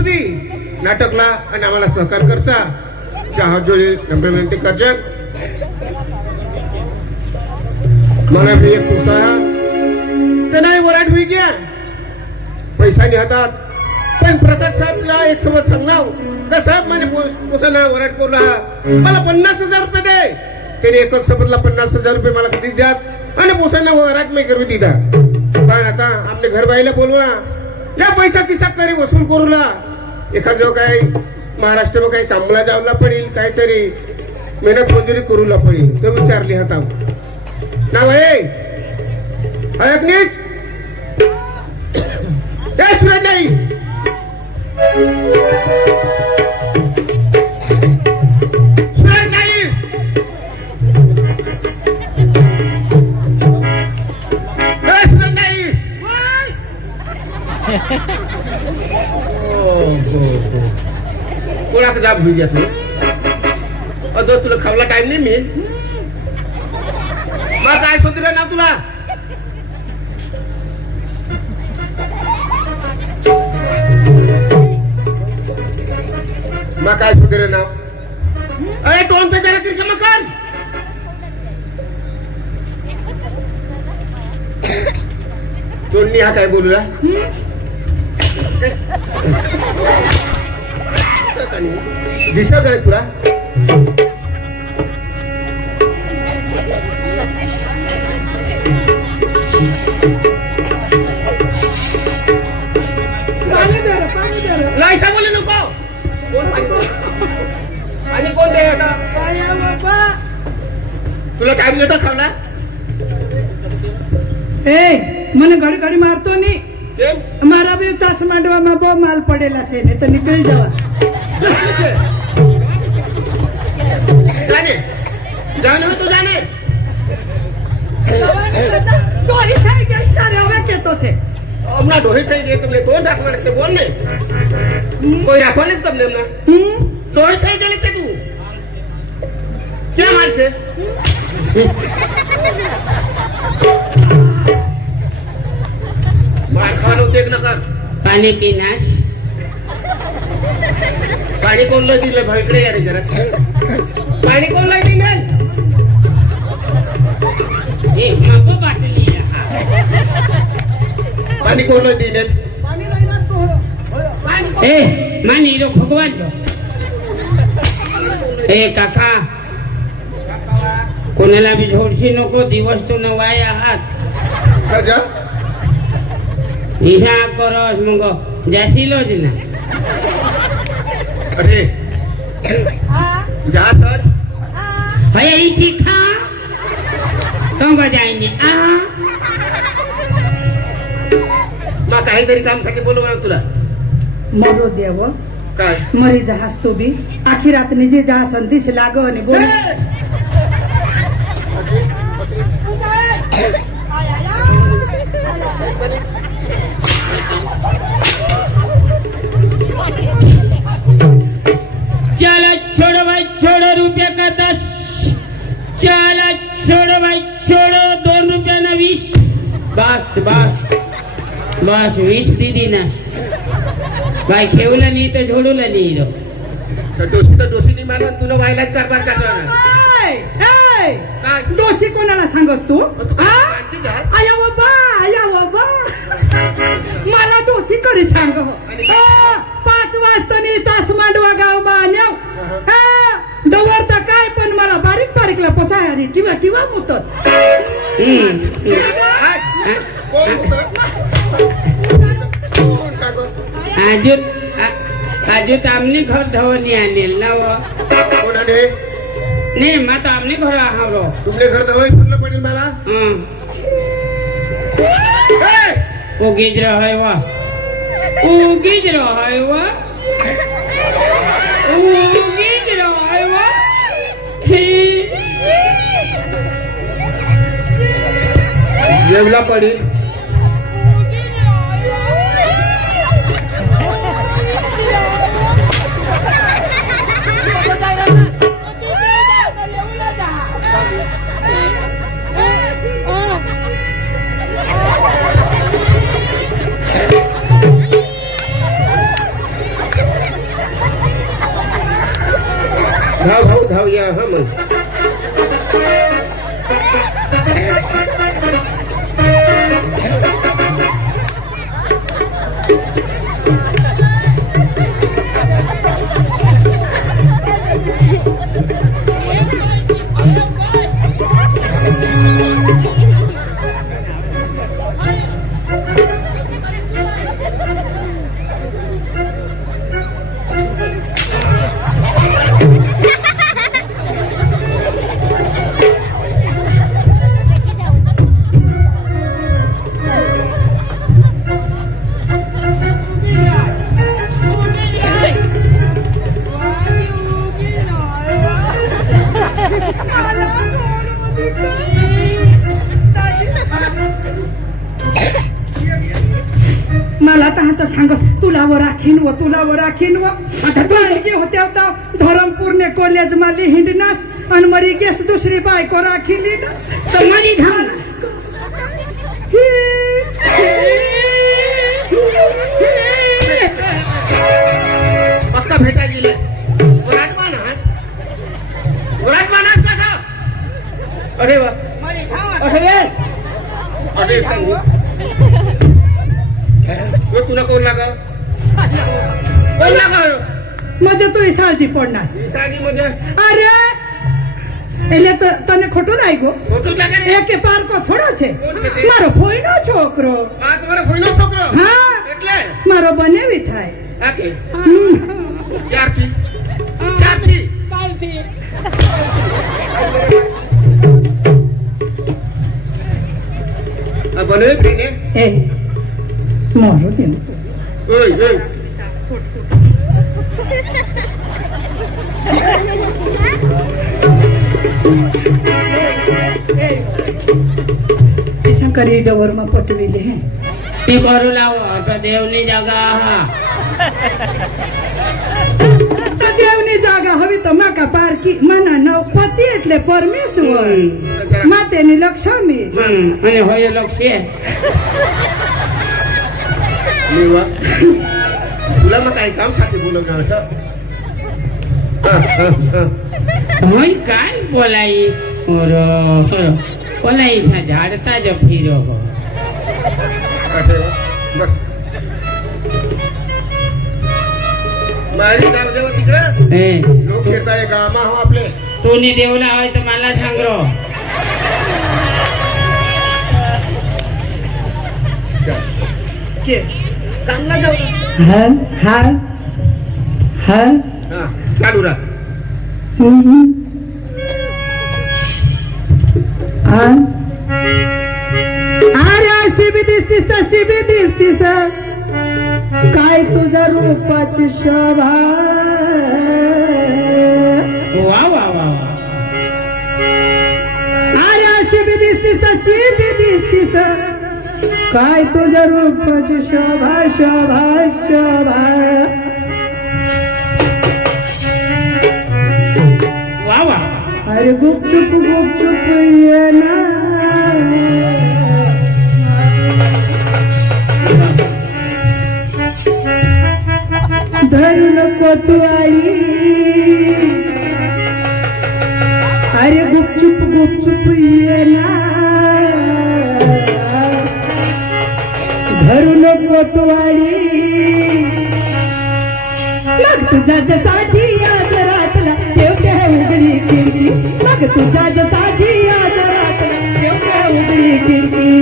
सुधी नाटकला आणि आम्हाला सहकार करचा हात जोडी नम्र विनंती करजन. मला मी एक पुसा तर नाही वराट होई गया पैसा नाही हातात पण प्रकाश साहेबला एक सोबत सांगलाव का साहेब माने पुसाना वराट कोरला मला 50,000 रुपये दे. त्याने एकच सोबतला 50,000 रुपये मला कधी द्यात आणि पुसाना वराट मी करवी दिला. पण आता आमने घर बाईला बोलवा या पैसा किसा करी वसूल करूला एखादं काय महाराष्ट्र में काही कामला जावला पडेल काहीतरी मेहनत मजुरी करूला पडेल तो विचारली हाता ना भाई ऐकनीस ए सुरेताई सुरेताई ए सुरेताई कोणाक जाब होई तू अदो तुला खावला टाइम नाही मिळेल मग काय सोदरे ना तुला मग काय सोदरे ना अरे टोन पे जरा की मकान टोनी हा काय बोलूला दिसत आहे तुला लायसा बोले नको आणि कोण दे आता तुला टाइम देता खावला ए મને ઘડી ઘડી મારતો નહીં કેમ મારા બે ચાસ માંડવામાં બહુ માલ પડેલા છે ને તો નીકળી જવા જાને જાને તો જાને ડોહી થઈ ગઈ તારે હવે કેતો છે હમણાં ડોહી થઈ ગઈ તમને કોણ રાખવાના છે બોલ ને કોઈ રાખવાની છે તમને હમણાં ડોહી થઈ ગયેલી છે તું કેમ હાલ છે मार खानो तेग न कर पाणी पिनास पाणी कोण लय दिलं भाऊ इकडे या रे जरा पाणी कोण लय दिलं ए मापो बाटली पाणी कोण लय दिलं ए मानी रो भगवान जो ए काका कोणाला बी झोडशी नको दिवस तू नवाय आहात राजा इहा करस मग जाशीलोच ना अरे जा सच भैया इथी खा तंग जाईने आ मग काहीतरी काम साठी बोलवणार तुला મરો દેવો काय મરી જહાસ તો બી આખી રાત ની જે જહાસ સંદેશ લાગો અને બોલ चला छोड़ो भाई छोड़ो रुपया का 10 चला छोड़ो भाई छोड़ो 2 रुपया ना 20 बस बस बस 20 दीदी ना भाई खेवला नहीं तो झोडूला नहीं रो तर डोसी नाही मारत तुला व्हायला कारभार करणार ए ए डोसी कोणाला सांगस तू आया बाबा मला डोसी करी सांग हो 5 वाजता नी चास मांडवा गाव मान्याव डवर तर काय पण मला बारीक बारीकला पोसाय आणि टिवा टिवा मुतत आजूत आमने घर धवनी आणेल ना वो कोणाने नाही मग आमने घर आहारो तुमने घर दवाई फुटलं पडेल मला उगीज रहे वा उगीज रहे वा उगीज रहे वा जेवला पडेल धाव भाऊ धाव या हा मग मला तर आता सांग तुला वर राखीन व आता पालखी होत्या होता धरमपूरने कॉलेज माली हिंडनास आणि मरी गेस दुसरी बायको राखीली तुम्हारी धाम पक्का भेटा गेले वराट मानास का अरे वा अरे सांगू वो तुला कोण लागा म्हणजे तू साळजी पडनास साडी मध्ये अरे એટલે તો તને ખોટું લાગ્યું ખોટું લાગે ને એક કે પારકો થોડો છે કોણ છે તે? મારો ફોઈનો છોકરો આ તમારો ભાઈનો છોકરો હા એટલે મારો બનેવી થાય આ કે હમ. ક્યારથી કાલથી આ બને ફીને એ મારો તેમ ઓય ऐसा करी डवर में पटवेले हैं ती करू लाव तो देवनी जागा हा તો દેવની જાગા હવે તો માકા પારકી માના નવ પતિ એટલે પરમેશ્વર માતેની લક્ષ્મી અને હોય લક્ષ્ય लेवा तुला मग काय काम साठी बोलवणार હોય काय बोलाई और बोलाई था झाडता ज फिरो बस मारी जाव जेव्हा तिकडे ए लोक फिरताय गामा हो आपले तू नी देवला होय तर मला सांग रो હા હા હા हा चालू राहा अरे अशी बी दिसतीस तशी बी दिसतीस काय तुझ्या रूपाची शोभा वा वा वा अरे अशी बी दिसतीस तशी बी दिसतीस काय तुझ्या रूपाची शोभा शोभा शोभा वा वा अरे गुपचुप ये ना धरू नको तू आली अरे गुपचुप ये ना धरू नको तू आली मग तुझ्या जसाठी आज रातला ठेवते उघडी खिडकी मग तुझ्या जसाठी आज रातला ठेवते उघडी खिडकी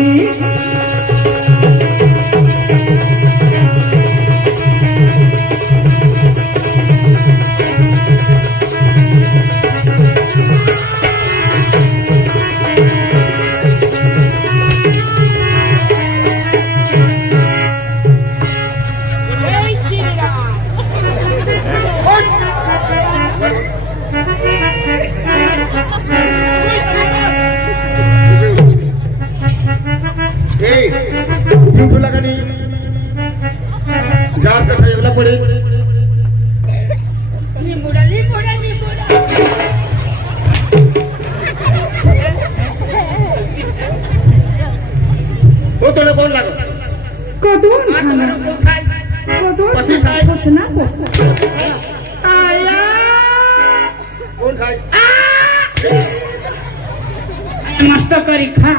तुला का नाही जास्त खायला पडेल हो तुला कोण लागत कधून आज तुला कोण खाय कधून पसंत आहे? पोसना पोसना आया करी खा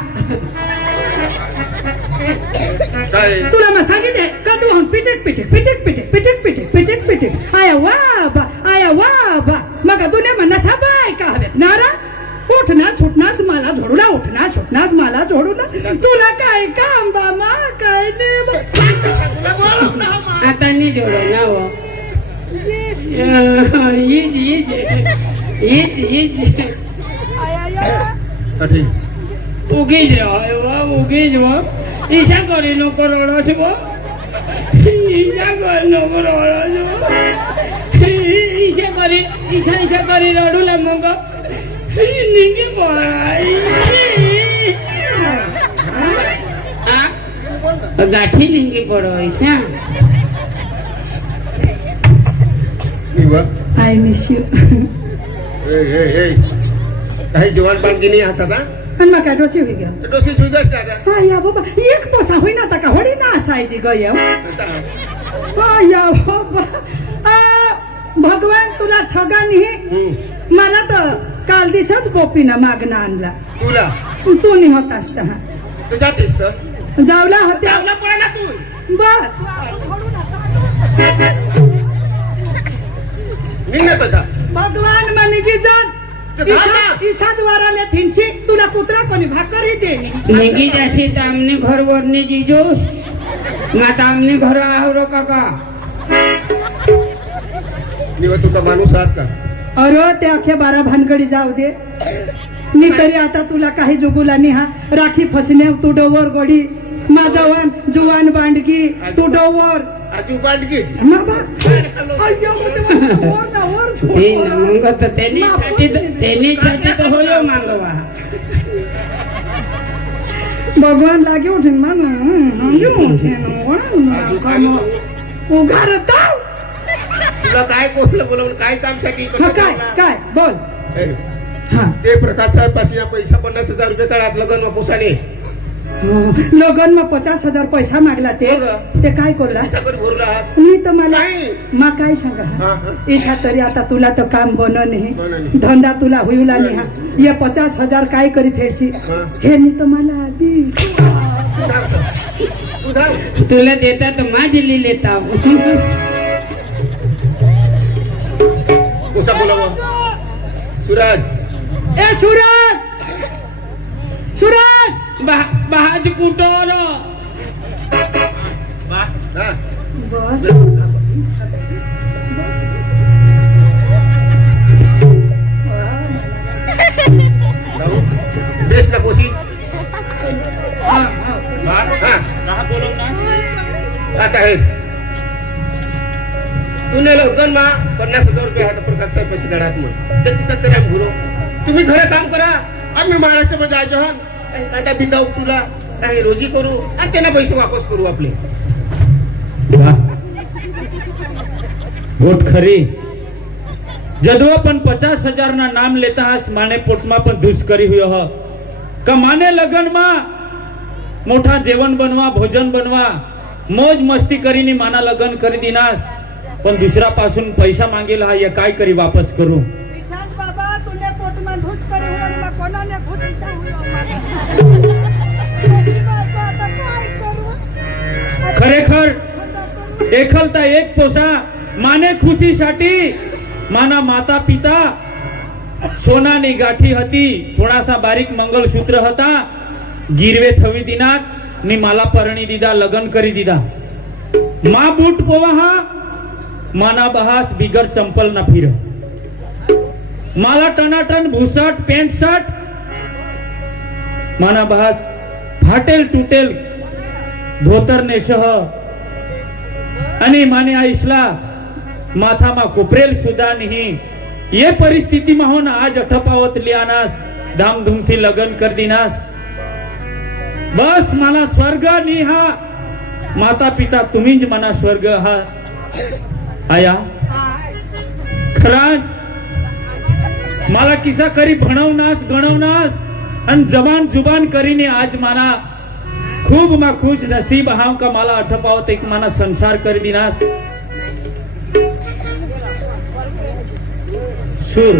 काय तुला मग सांगितले कदू होऊन पिटेक पिटेक पिटेक पिटेक पिटेक पिटेक पिटेक पिटेक आया वा बा मग दुने म्हणणं साबाय का हवेत नारा उठना सुटनाच मला झोडूला उठना सुटनाच मला झोडूला तुला काय काम बामा काय नाही आता नाही जोडो ना हो इज उगीज उगीज ईशा करी नको रडो छो ईशा करी नको रडो छो ईशा करी रडूला मग निंगे पळाई गाठी निंगे पडो ईशा आय मिस यू काही जीवन बांधगी नाही हसा पण मग काय डोसी होई गया डोसी जुजास दादा हा या बाबा एक पोसा होईना आता का होडी ना असायची गय हा या बाबा भगवान तुला ठगा नाही मला तर काल दिसत पोपीना मागणं आणला तुला तू नाही होत असता हा तू जातेस तर जावला होत्या आपला पळा तू बस निघत होता भगवान म्हणे की जात ईसाद वाराले थिनची तुला कुत्रा कोणी भाकरी देनी निगी जाची तर आमने घर वरने जीजोस माता आमने घर आवरो काका निव तू का माणूस आहास का अरे ते अख्या 12 भानगडी जाऊ दे मी तरी आता तुला काही जुगुला निहा राखी फसण्या तू डोवर गोडी माझावान जुवान बांडगी तू डोवर आजू बांधगी मामा अय्यो वर ना वर ते मग तर त्यांनी साठी तर होयो मागवा भगवान लागे उठेन मान हंगे मोठे उघारता तुला काय कोणलं बोलवून काय कामसाठी काय काय बोल हा ते प्रकाश साहेब पाशी पैसा 50,000 रुपये काढात लगन व पोसाने लगन मग 50,000 पैसा मागला ते काय कोला मी तर मला मा काय सांगा इच्छा तरी आता तुला तर काम बन नाही धंदा तुला होईला नाही या 50,000 काय करी फेडची हे मी तर मला आधी तुला देता तर माझी लिहिलेता कसा बोलावं सूरज ए सूरज सूरज बहाज कुटोर बस बेस ना पोसी आता है तूने लवकर मा 50,000 रुपये हात प्रकाश साहेब पैसे काढात मग ते किसा करा भुरो तुम्ही घरे काम करा आम्ही महाराष्ट्रामध्ये जायचो काटा बिताऊ तुला काही रोजी करू आणि त्यांना पैसे वापस करू आपले गोट खरी जदवा पण 50,000 ना नाम लेता हस माने पोटमा पण दुष्करी हुयो ह कमाने लगन मा मोठा जेवण बनवा भोजन बनवा मौज मस्ती करीनी माना लगन करी दिनास पण दुसरा पासून पैसा मागेल हा ये काय करी वापस करू विशाल बाबा तूने पोटमा धुस करे हुआ ना कोणाने घुसा हुआ खरेखर एकलता एक पोसा माने खुशीसाठी माना माता पिता सोनानी गाठी हती थोडासा बारीक मंगलसूत्र हता गिरवे थवी दिनात नि माला परणी दिदा लगन करी दिदा मा बूट पोवा हा माना बहास बिगर चंपल न फिर माला टनाटन भूसट पेंट शर्ट माना बहास फाटेल टूटेल धोतर ने शह आणि माने आईसला माथा मा कोपरेल सुद्धा नहीं ये परिस्थिती मा होना आज अठपावत लियानास धामधूम थी लगन कर दिनास बस मला स्वर्ग निहा माता पिता तुम्हीच मना स्वर्ग हा आया खराच मला किसा करी भणवनास गणवनास आणि जबान जुबान करीने आज माना खूब मा खुश नसीब हाव का मला अठपावत एक माना संसार कर दिनास सुर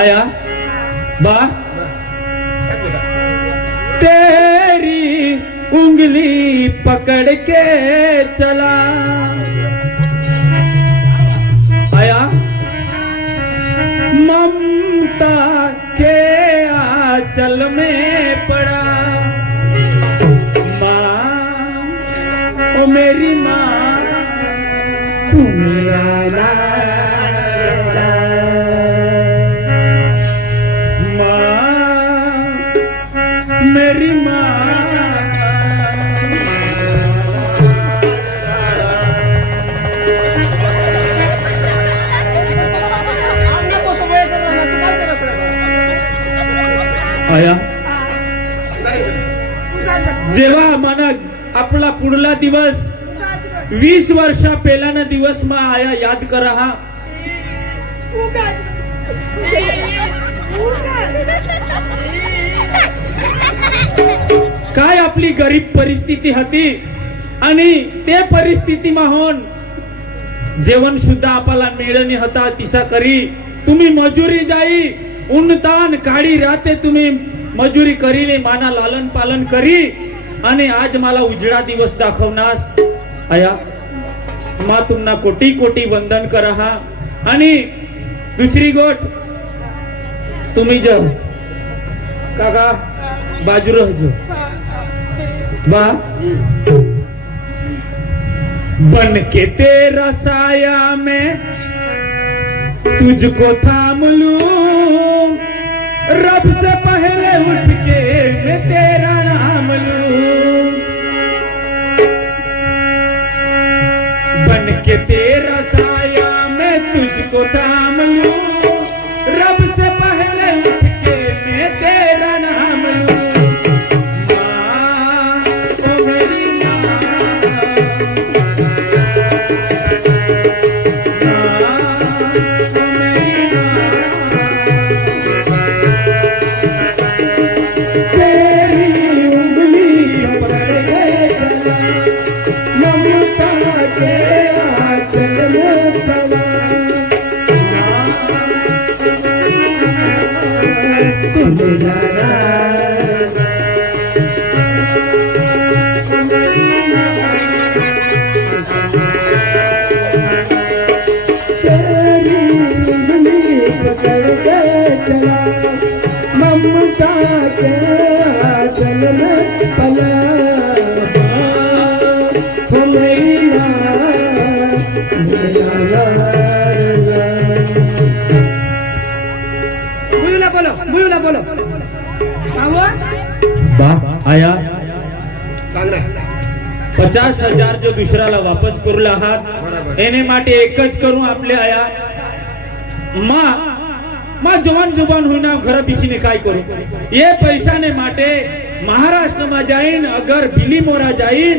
आया बा उंगली पकड़ के चला। आया ममता के आंचल में पड़ा। माँ ओ मेरी माँ तू मेरा लाडला। माँ मेरी माँ आया जेव्हा मला आपला पुढला दिवस 20 वर्षा पहिल्याना दिवस मा आया याद करा हा। काय आपली गरीब परिस्थिती होती आणि ते परिस्थिती होऊन जेवण सुद्धा आपल्याला मिळणे होता तिसा करी तुम्ही मजुरी जाई उन्नतान काळी राते तुम्ही मजुरी करीने माना लालन पालन करी आणि आज मला उजळा दिवस दाखवनास आया मा तुम्हाला कोटी कोटी वंदन करा हा। आणि दुसरी गोट तुम्ही जो काका बाजू रहजो बा बन के तेरा साया में तुझको थाम लूं रब से पहले उठ के मैं तेरा नाम लूं। बन के तेरा साया मैं तुझको थाम लूं रब से पहले उठ के मैं तेरा नाम लूं। माँ ओ मेरी बोलो बा आया सांग ना 50,000 जो दुसऱ्याला वापस करू आहात एने माटे एकच करू आपले आया मा जवान जुबान होईना घर बिसीने काय करू ये पैसाने माटे महाराष्ट्र मा जाईन अगर बिली मोरा जाईन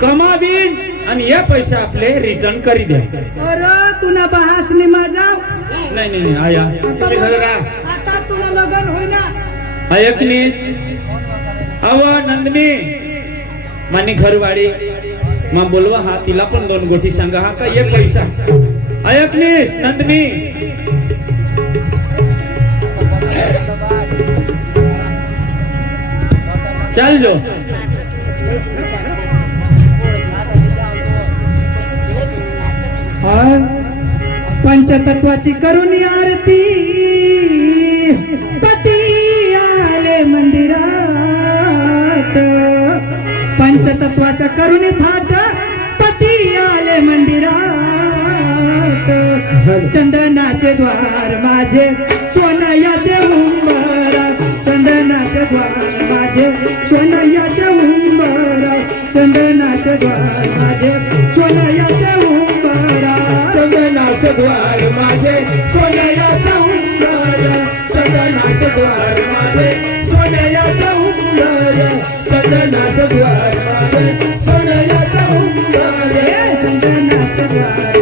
कमावीन आणि ये पैसा आपले रिटर्न करी द्या। अरे तुला बहासनी माझा नाही नाही आया आता तुला लगन होईना ऐकलीस अवा नंदनी मानी घरवाडी मा बोलवा हा तिला पण 2 गोठी सांगा हा का ये पैसा ऐकलीस नंदनी चल जो पंचतत्वाची करून आरती पती आले मंदिरात पंचतत्वाचा करून थाट पती आले मंदिरात चंदनाचे द्वार माझे सोनयाचे उंबरा चंदनाचे द्वार माझे सोनयाचे उंबरा चंदनाचे द्वार माझे सोनयाचे उंबरा चंदनाचे द्वार माझे सोन्याचा उंबरा चंदनाचे द्वार माझे सोन्याचा उंबरा चंदनाचे द्वार माझे सोन्याचा उंबरा चंदनाचे द्वार